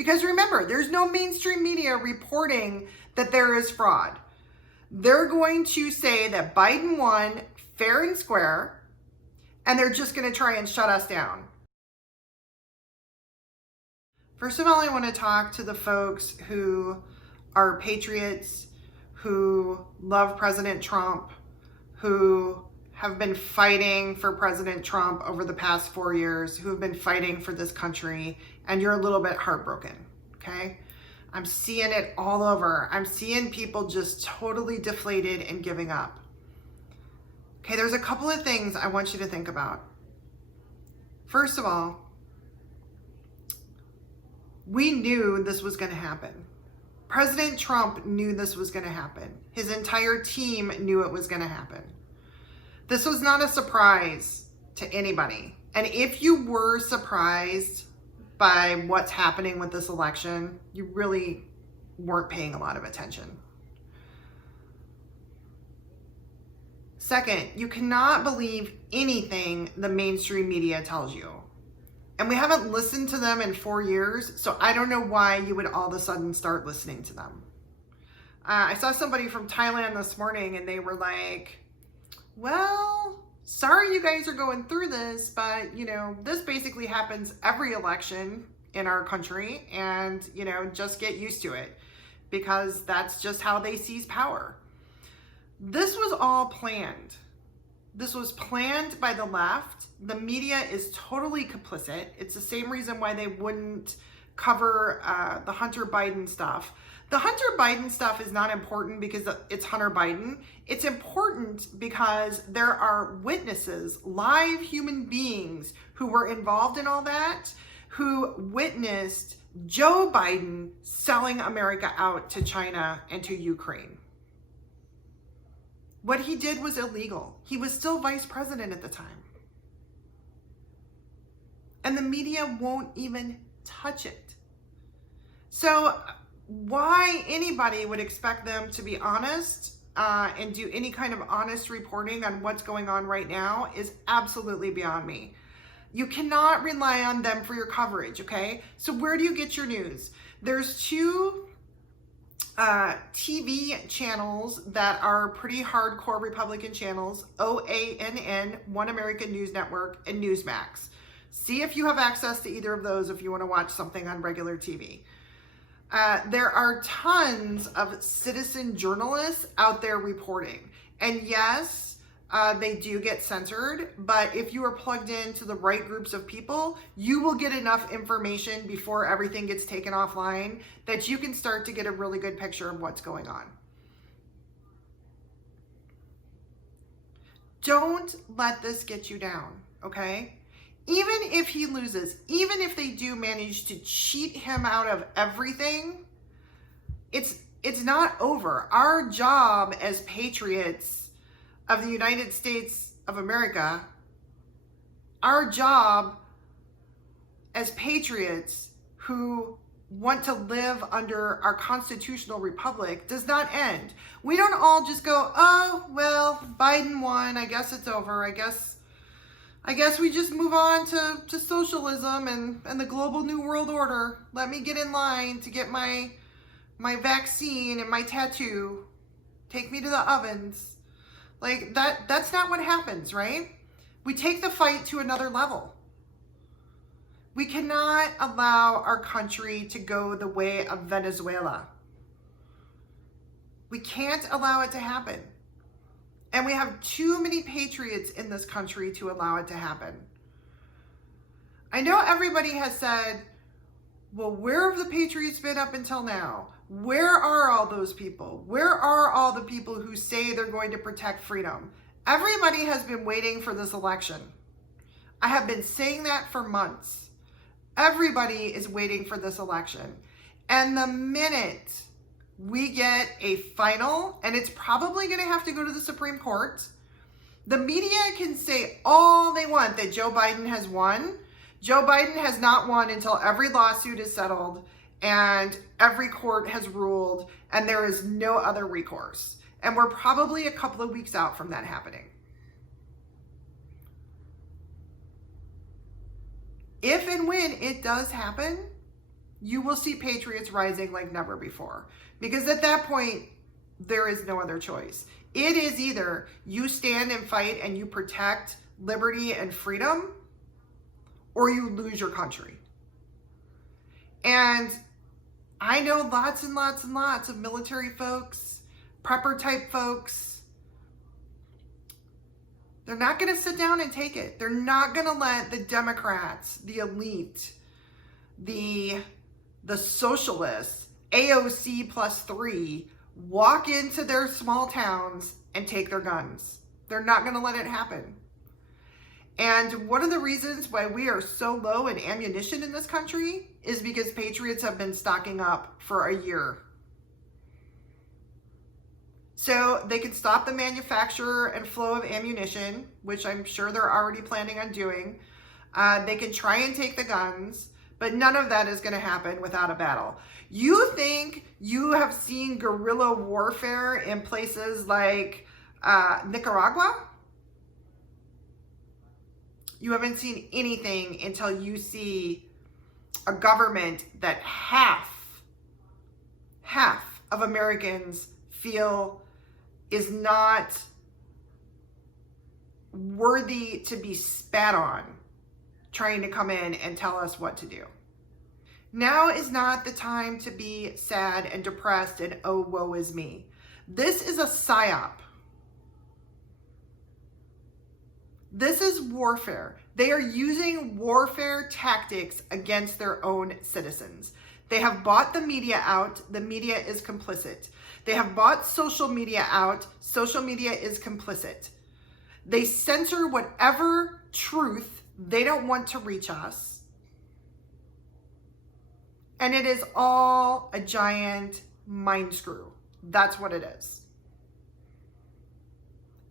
Because remember, there's no mainstream media reporting that there is fraud. They're going to say that Biden won fair and square, and they're just going to try and shut us down. First of all, I want to talk to the folks who are patriots, who love President Trump, who have been fighting for President Trump over the past 4 years, who have been fighting for this country, and you're a little bit heartbroken, okay? I'm seeing it all over. I'm seeing people just totally deflated and giving up. Okay, there's a couple of things I want you to think about. First of all, we knew this was going to happen. President Trump knew this was going to happen. His entire team knew it was going to happen. This was not a surprise to anybody. And if you were surprised by what's happening with this election, you really weren't paying a lot of attention. Second, you cannot believe anything the mainstream media tells you. And we haven't listened to them in 4 years, so I don't know why you would all of a sudden start listening to them. I saw somebody from Thailand this morning and they were like, well, sorry you guys are going through this, but this basically happens every election in our country, and just get used to it because that's just how they seize power. This was all planned. This was planned by the left. The media is totally complicit. It's the same reason why they wouldn't cover the Hunter Biden stuff. The Hunter Biden stuff is not important because it's Hunter Biden. It's important because there are witnesses, live human beings who were involved in all that, who witnessed Joe Biden selling America out to China and to Ukraine. What he did was illegal. He was still vice president at the time. And the media won't even touch it. So why anybody would expect them to be honest and do any kind of honest reporting on what's going on right now is absolutely beyond me. You cannot rely on them for your coverage, okay? So where do you get your news? There's two TV channels that are pretty hardcore Republican channels, OANN, One American News Network, and Newsmax. See if you have access to either of those if you want to watch something on regular TV. There are tons of citizen journalists out there reporting. And yes, they do get censored, but if you are plugged into the right groups of people, you will get enough information before everything gets taken offline that you can start to get a really good picture of what's going on. Don't let this get you down, okay? Even if he loses, even if they do manage to cheat him out of everything, it's not over. Our job as patriots of the United States of America, our job as patriots who want to live under our constitutional republic does not end. We don't all just go, oh, well, Biden won. I guess it's over. I guess we just move on to socialism and the global new world order. Let me get in line to get my vaccine and my tattoo. Take me to the ovens. Like that's not what happens, right? We take the fight to another level. We cannot allow our country to go the way of Venezuela. We can't allow it to happen. And we have too many patriots in this country to allow it to happen. I know everybody has said, well, where have the patriots been up until now? Where are all those people? Where are all the people who say they're going to protect freedom? Everybody has been waiting for this election. I have been saying that for months. Everybody is waiting for this election. And the minute we get a final, and it's probably going to have to go to the Supreme Court, the media can say all they want that Joe Biden has won. Joe Biden has not won until every lawsuit is settled and every court has ruled and there is no other recourse. And we're probably a couple of weeks out from that happening. If and when it does happen, you will see patriots rising like never before. Because at that point, there is no other choice. It is either you stand and fight and you protect liberty and freedom, or you lose your country. And I know lots and lots and lots of military folks, prepper type folks. They're not going to sit down and take it. They're not going to let the Democrats, the elite, the socialists, AOC +3, walk into their small towns and take their guns. They're not going to let it happen. And one of the reasons why we are so low in ammunition in this country is because patriots have been stocking up for a year. So they can stop the manufacture and flow of ammunition, which I'm sure they're already planning on doing. They can try and take the guns, but none of that is going to happen without a battle. You think you have seen guerrilla warfare in places like Nicaragua? You haven't seen anything until you see a government that half of Americans feel is not worthy to be spat on, trying to come in and tell us what to do. Now is not the time to be sad and depressed and oh, woe is me. This is a psyop. This is warfare. They are using warfare tactics against their own citizens. They have bought the media out. The media is complicit. They have bought social media out. Social media is complicit. They censor whatever truth they don't want to reach us. And it is all a giant mind screw. That's what it is.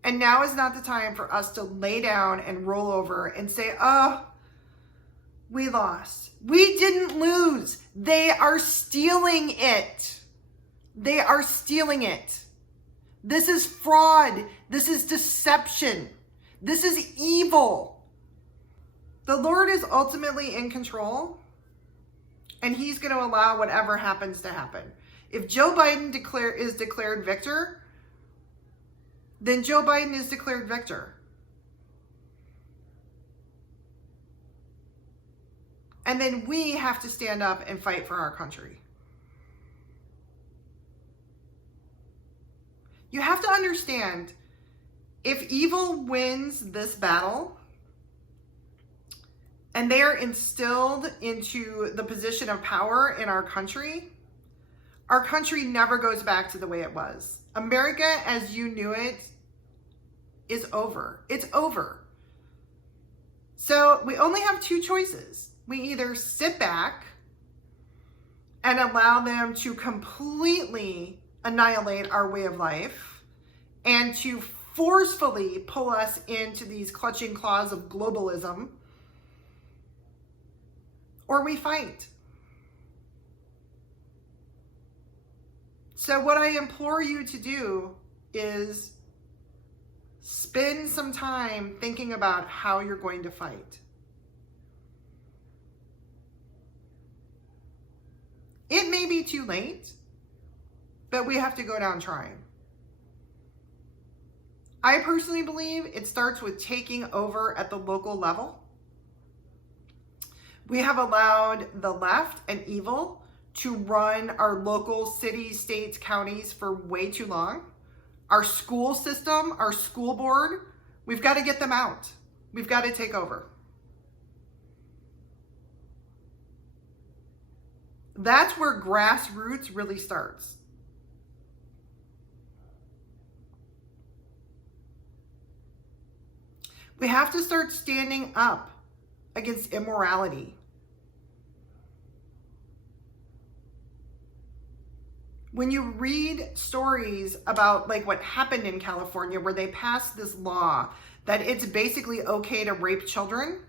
And now is not the time for us to lay down and roll over and say, oh, we lost. We didn't lose. They are stealing it. They are stealing it. This is fraud. This is deception. This is evil. The Lord is ultimately in control, and he's going to allow whatever happens to happen. If Joe Biden is declared victor, then Joe Biden is declared victor. And then we have to stand up and fight for our country. You have to understand, if evil wins this battle, and they are instilled into the position of power in our country never goes back to the way it was. America, as you knew it, is over. It's over. So we only have two choices. We either sit back and allow them to completely annihilate our way of life and to forcefully pull us into these clutching claws of globalism, or we fight. So what I implore you to do is spend some time thinking about how you're going to fight. It may be too late, but we have to go down trying. I personally believe it starts with taking over at the local level. We have allowed the left and evil to run our local cities, states, counties for way too long. Our school system, our school board, we've got to get them out. We've got to take over. That's where grassroots really starts. We have to start standing up against immorality. When you read stories about like what happened in California, where they passed this law that it's basically okay to rape children,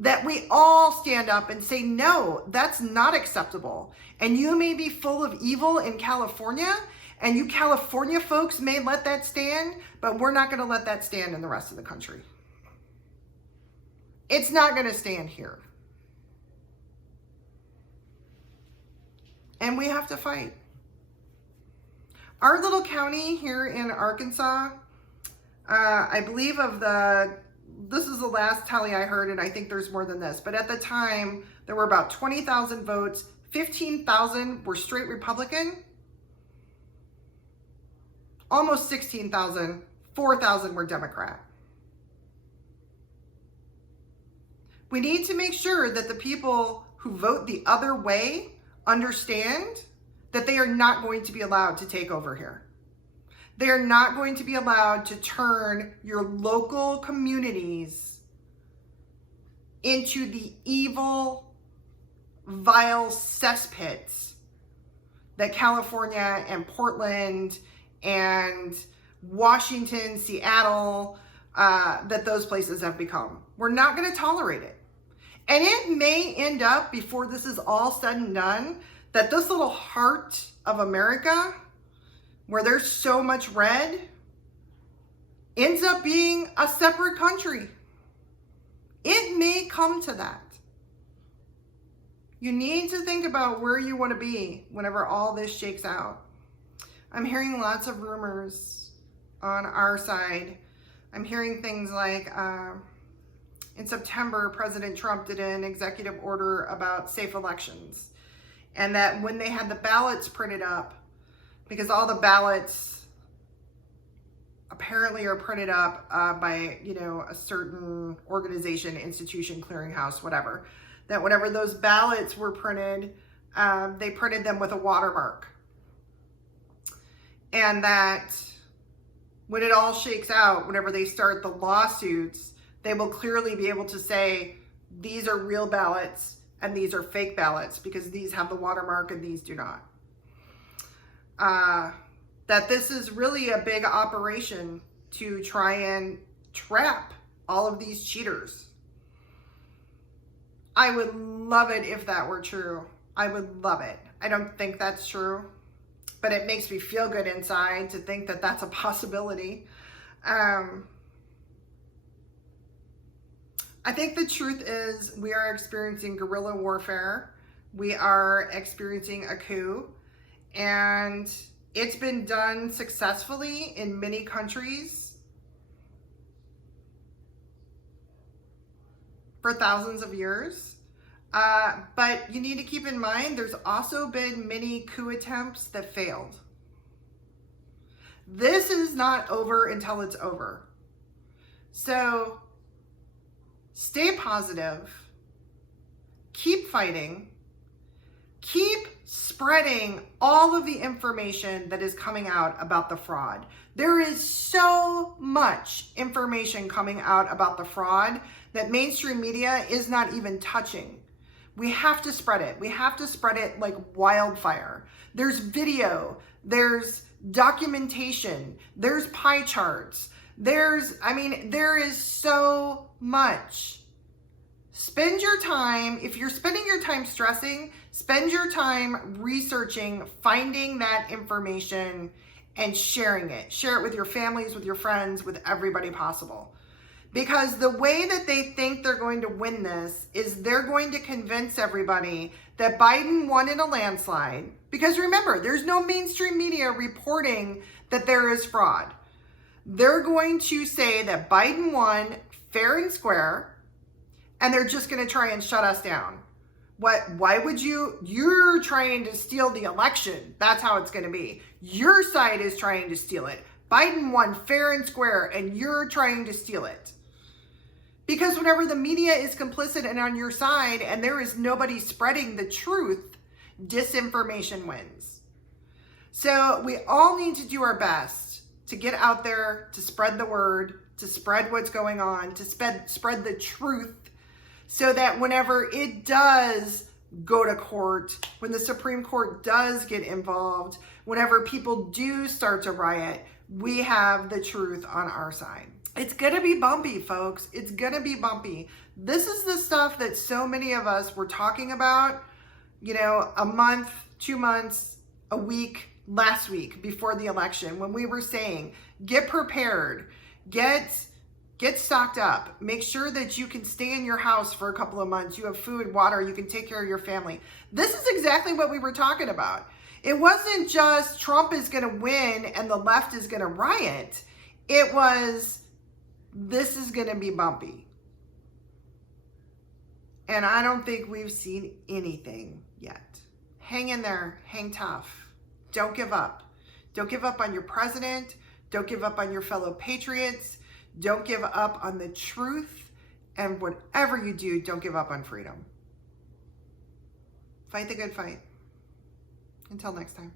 that we all stand up and say, no, that's not acceptable. And you may be full of evil in California, and you California folks may let that stand, but we're not going to let that stand in the rest of the country. It's not going to stand here. And we have to fight. Our little county here in Arkansas, I believe this is the last tally I heard, and I think there's more than this, but at the time, there were about 20,000 votes, 15,000 were straight Republican, almost 16,000, 4,000 were Democrat. We need to make sure that the people who vote the other way understand that they are not going to be allowed to take over here. They are not going to be allowed to turn your local communities into the evil, vile cesspits that California and Portland and Washington, Seattle, that those places have become. We're not going to tolerate it. And it may end up, before this is all said and done, that this little heart of America, where there's so much red, ends up being a separate country. It may come to that. You need to think about where you want to be whenever all this shakes out. I'm hearing lots of rumors on our side. I'm hearing things like in September, President Trump did an executive order about safe elections. And that when they had the ballots printed up, because all the ballots apparently are printed up by, a certain organization, institution, clearinghouse, whatever, that whenever those ballots were printed, they printed them with a watermark. And that when it all shakes out, whenever they start the lawsuits, they will clearly be able to say, these are real ballots and these are fake ballots because these have the watermark and these do not. That this is really a big operation to try and trap all of these cheaters. I would love it if that were true. I would love it. I don't think that's true, but it makes me feel good inside to think that that's a possibility. I think the truth is we are experiencing guerrilla warfare. We are experiencing a coup, and it's been done successfully in many countries for thousands of years. But you need to keep in mind, there's also been many coup attempts that failed. This is not over until it's over. So stay positive, keep fighting, keep spreading all of the information that is coming out about the fraud. There is so much information coming out about the fraud that mainstream media is not even touching. We have to spread it. We have to spread it like wildfire. There's video, there's documentation, there's pie charts, there is so much. Spend your time, if you're spending your time stressing, spend your time researching, finding that information and sharing it. Share it with your families, with your friends, with everybody possible. Because the way that they think they're going to win this is they're going to convince everybody that Biden won in a landslide. Because remember, there's no mainstream media reporting that there is fraud. They're going to say that Biden won fair and square, and they're just going to try and shut us down. Why would you're trying to steal the election. That's how it's going to be. Your side is trying to steal it. Biden won fair and square, and you're trying to steal it. Because whenever the media is complicit and on your side, and there is nobody spreading the truth, disinformation wins. So we all need to do our best to get out there, to spread the word, to spread what's going on, to spread the truth, so that whenever it does go to court, when the Supreme Court does get involved, whenever people do start to riot, we have the truth on our side. It's going to be bumpy, folks. It's going to be bumpy. This is the stuff that so many of us were talking about, a month, 2 months, a week, last week before the election, when we were saying, get prepared, get Get stocked up. Make sure that you can stay in your house for a couple of months. You have food, water, you can take care of your family. This is exactly what we were talking about. It wasn't just Trump is going to win and the left is going to riot. It was, this is going to be bumpy. And I don't think we've seen anything yet. Hang in there. Hang tough. Don't give up. Don't give up on your president. Don't give up on your fellow patriots. Don't give up on the truth. And whatever you do, don't give up on freedom. Fight the good fight. Until next time.